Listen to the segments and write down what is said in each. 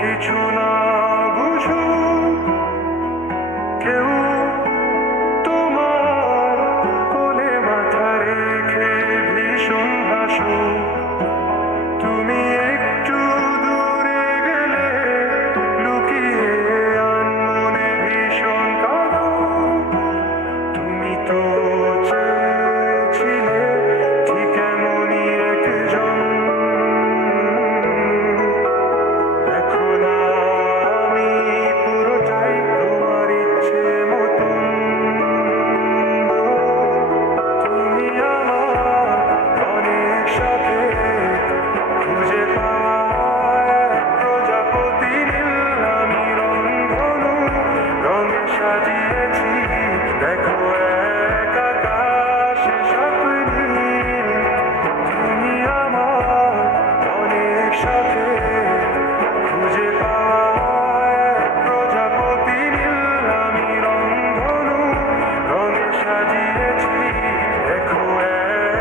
কিছু না বুঝো কেউ তোমার কোলে মাথা রেখে ভীষণ হাসো। তুমি একটু দূরে গেলে লুকিয়ে আনমনে ভীষণ কাঁদো। তুমি তো চেয়েছিলে ঠিক এমনই একজন। দেখো না আমি পুরোটাই তোমার ইচ্ছে মতন। তুমি আমার অনেক সাথে খুঁজে পাওয়া এক প্রজাপতি নীল আমি রংধনু রঙে সাজিয়েছি। দেখো এক আকাশে স্বপ্নী। তুমি আমার অনেক সাথে খুঁজে পাওয়া এক প্রজাপতি নীল আমি রংধনু রঙে সাজিয়েছি। দেখো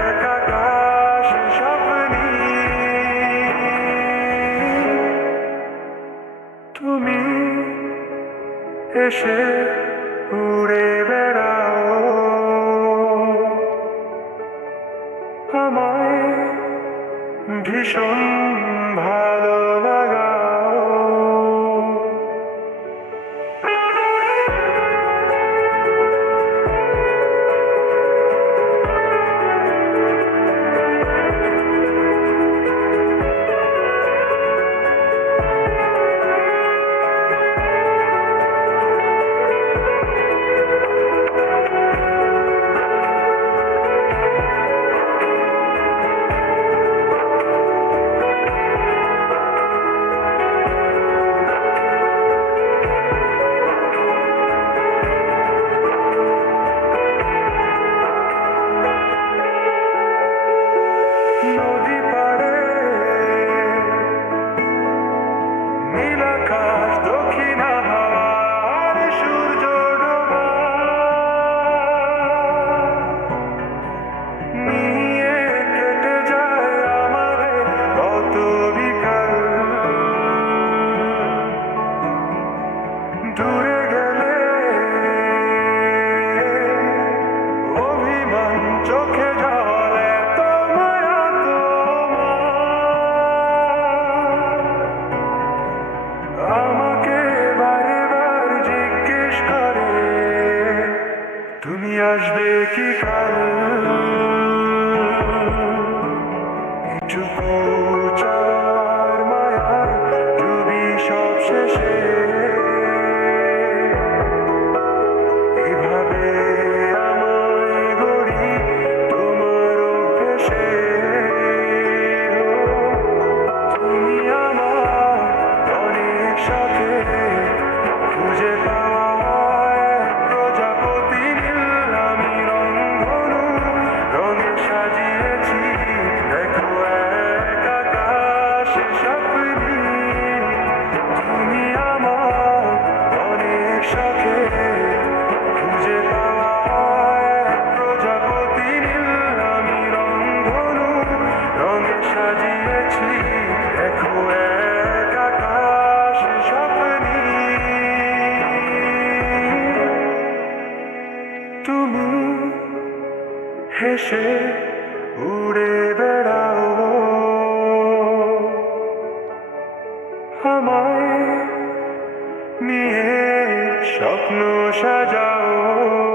এক আকাশে স্বপ্নী। তুমি এসে উড়ে বেড়াও আমায় ভীষণ ভালো লাগাও। নদী পাড়ে নীল আকাশ দক্ষিণ হাওয়া আর সূর্য ডোবা নিয়ে কেটে যায় আমাদের কত বিকাল। দূরে গেলে অভিমান চোখে জল এত মায়া তোমার। আমাকে বারে বার জিজ্ঞেস করে তুমি আসবে কি কাল। এটুকু চার মায়ার ডুবি সব শেষে এভাবে আমায় গড়ি তোমার অভ্যেসে। তুমি আমার অনেক সাথে খুঁজে পাওয়া এক প্রজাপতি নীল আমি রংধনু রঙে সাজিয়েছি। দেখো এক আকাশে স্বপ্নী। তুমি আমার অনেক সাথে খুঁজে পাওয়া এক প্রজাপতি নীল আমি রংধনু রঙে সাজিয়েছি। দেখো এক আকাশে স্বপ্নী। তুমি হেসে উড়ে বেড়াও আমায় নিয়ে স্বপ্ন সাজাও।